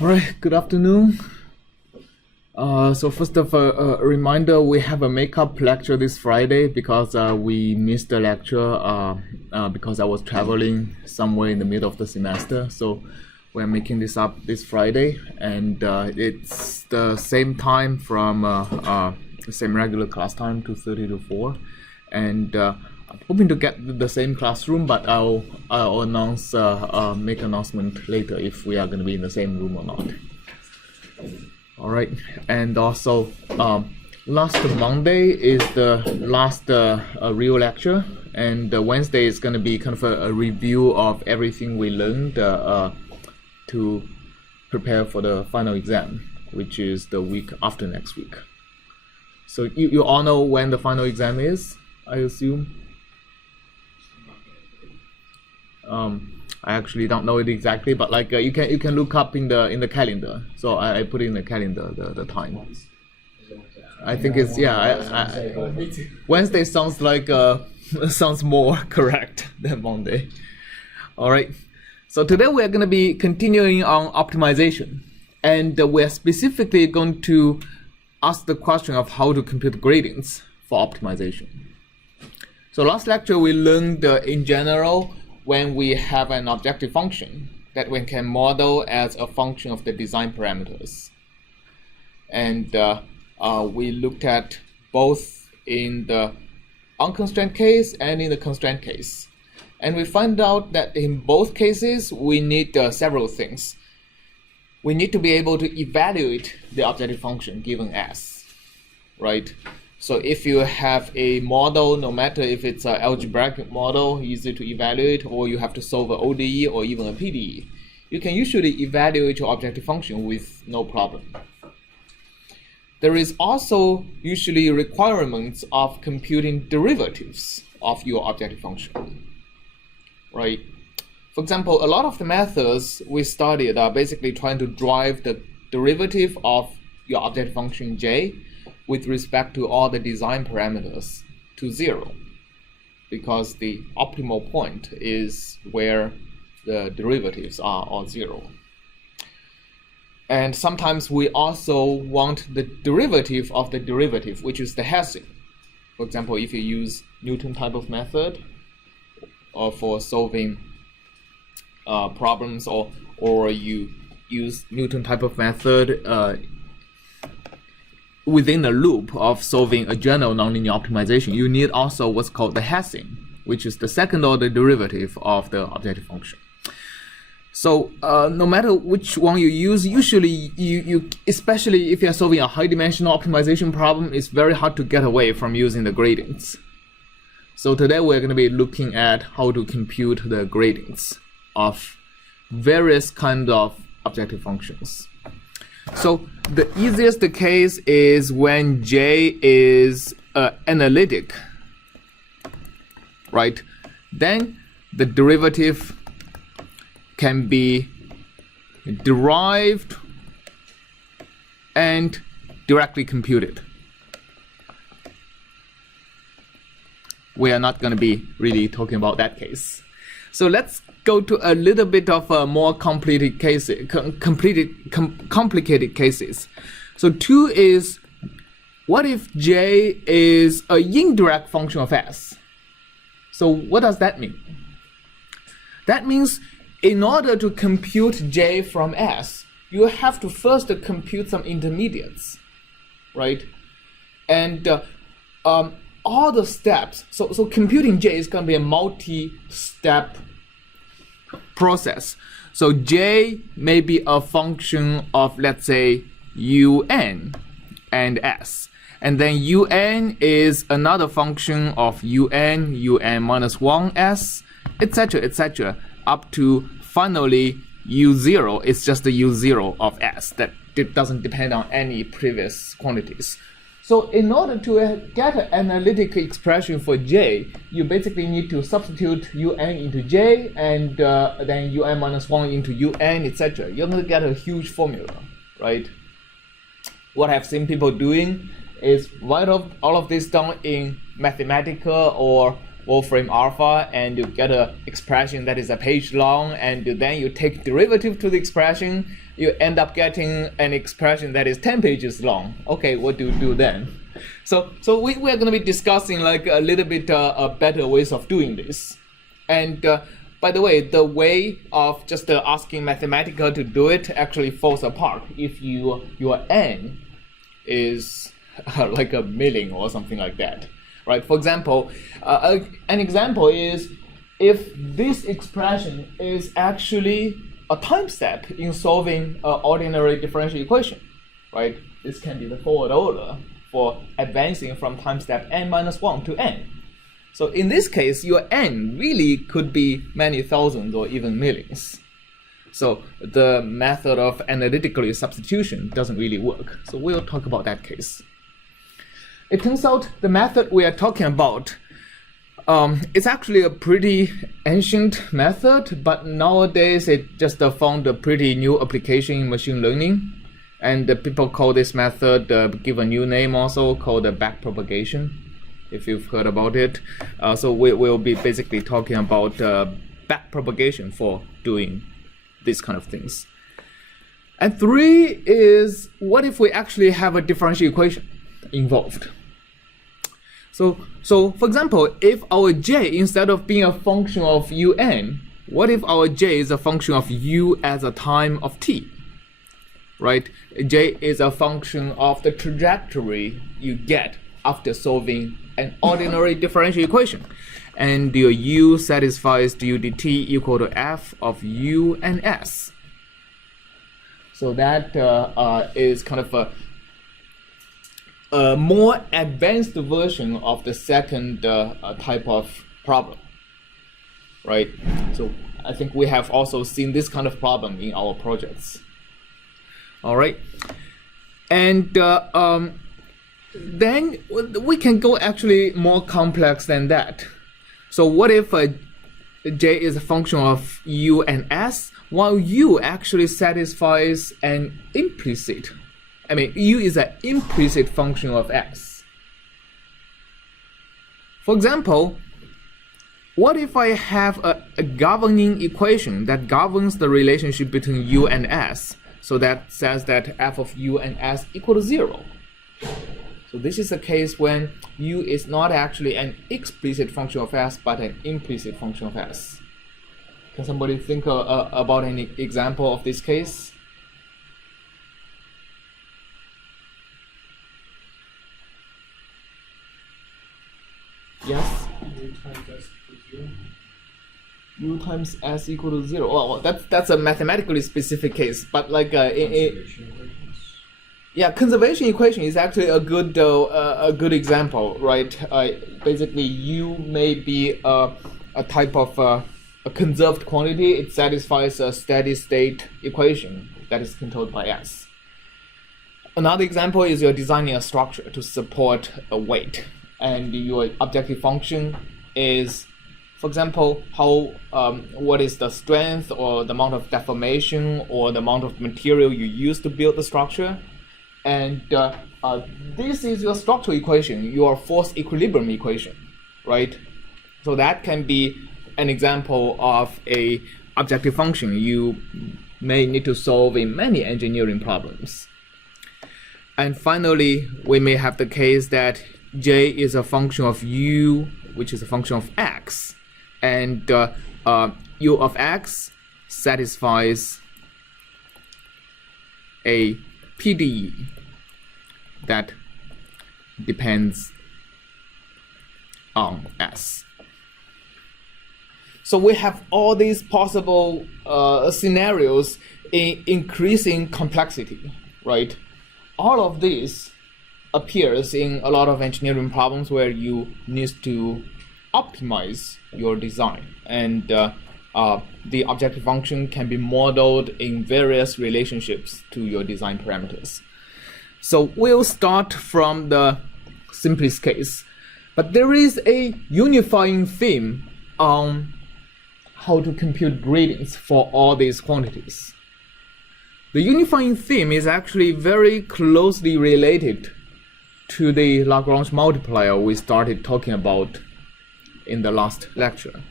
All right, good afternoon. So first of all, a reminder, we have a makeup lecture this Friday because we missed the lecture because I was traveling somewhere in the middle of the semester. So we're making this up this Friday, and it's the same time from the same regular class time, 2:30 to 4. And I'm hoping to get the same classroom, but I'll announce, make announcement later if we are going to be in the same room or not. All right, and also last Monday is the last real lecture, and Wednesday is going to be kind of a review of everything we learned to prepare for the final exam, which is the week after next week. So you all know when the final exam is, I assume? I actually don't know it exactly, but like you can look up in the calendar. So I put in the calendar the time. I think it's Wednesday sounds like sounds more correct than Monday. All right. So today we are going to be continuing on optimization, and we're specifically going to ask the question of how to compute gradients for optimization. So last lecture we learned in general when we have an objective function that we can model as a function of the design parameters. And we looked at both in the unconstrained case and in the constrained case. And we find out that in both cases, we need several things. We need to be able to evaluate the objective function given S, right? So if you have a model, no matter if it's an algebraic model, easy to evaluate, or you have to solve an ODE or even a PDE, you can usually evaluate your objective function with no problem. There is also usually requirements of computing derivatives of your objective function, right? For example, a lot of the methods we studied are basically trying to drive the derivative of your objective function J with respect to all the design parameters to 0, because the optimal point is where the derivatives are all 0. And sometimes we also want the derivative of the derivative, which is the Hessian. For example, if you use Newton type of method or for solving problems, or you use Newton type of method within a loop of solving a general nonlinear optimization, you need also what's called the Hessian, which is the second order derivative of the objective function. So no matter which one you use, usually you especially if you're solving a high dimensional optimization problem, it's very hard to get away from using the gradients. So today we're going to be looking at how to compute the gradients of various kinds of objective functions. So the easiest case is when J is analytic, right? Then the derivative can be derived and directly computed. We are not going to be really talking about that case. So let's go to a little bit of more complicated cases. So 2 is, what if J is an indirect function of S? So what does that mean? That means in order to compute J from S, you have to first compute some intermediates, right? And all the steps, so computing J is going to be a multi-step process. So J may be a function of, let's say, UN and S. And then UN is another function of UN, UN minus 1S, etc., up to finally U0 is just the U0 of S that doesn't depend on any previous quantities. So in order to get an analytic expression for J, you basically need to substitute UN into J and then UN minus 1 into UN, etc. You're going to get a huge formula, right? What I've seen people doing is write all of this down in mathematical or Wolfram alpha, and you get an expression that is a page long, and then you take derivative to the expression, you end up getting an expression that is 10 pages long. Okay, what do you do then? So we're going to be discussing like a little bit better ways of doing this. And by the way, the way of just asking Mathematica to do it actually falls apart if your n is like a million or something like that. Right? For example, an example is if this expression is actually a time step in solving an ordinary differential equation, right? This can be the forward order for advancing from time step n-1 to n. So in this case, your n really could be many thousands or even millions. So the method of analytical substitution doesn't really work. So we'll talk about that case. It turns out the method we are talking about it's actually a pretty ancient method, but nowadays it just found a pretty new application in machine learning. And people call this method, give a new name also, called backpropagation, if you've heard about it. So we'll be basically talking about backpropagation for doing these kind of things. And 3 is, what if we actually have a differential equation involved? So for example, if our j, instead of being a function of un, what if our j is a function of u as a time of t? Right? J is a function of the trajectory you get after solving an ordinary differential equation. And your u satisfies du dt equal to f of u and s. So that is kind of a more advanced version of the second type of problem, right? So I think we have also seen this kind of problem in our projects. All right, and then we can go actually more complex than that. So what if j is a function of u and s, while u actually satisfies an implicit, u is an implicit function of s. For example, what if I have a governing equation that governs the relationship between u and s, so that says that f of u and s equal to 0? So this is a case when u is not actually an explicit function of s, but an implicit function of s. Can somebody think about any example of this case? Yes? U times s equal to 0. Well, that's a mathematically specific case, but like conservation equation is actually a good example, right? Basically, U may be a type of a conserved quantity. It satisfies a steady state equation that is controlled by S. Another example is you're designing a structure to support a weight, and your objective function is, for example, what is the strength or the amount of deformation or the amount of material you use to build the structure. And this is your structural equation, your force equilibrium equation, right? So that can be an example of a objective function you may need to solve in many engineering problems. And finally, we may have the case that j is a function of u, which is a function of x, and u of x satisfies a PDE that depends on S. So we have all these possible scenarios in increasing complexity, right? All of this appears in a lot of engineering problems where you need to optimize your design, and the objective function can be modeled in various relationships to your design parameters. So we'll start from the simplest case, but there is a unifying theme on how to compute gradients for all these quantities. The unifying theme is actually very closely related to the Lagrange multiplier we started talking about in the last lecture.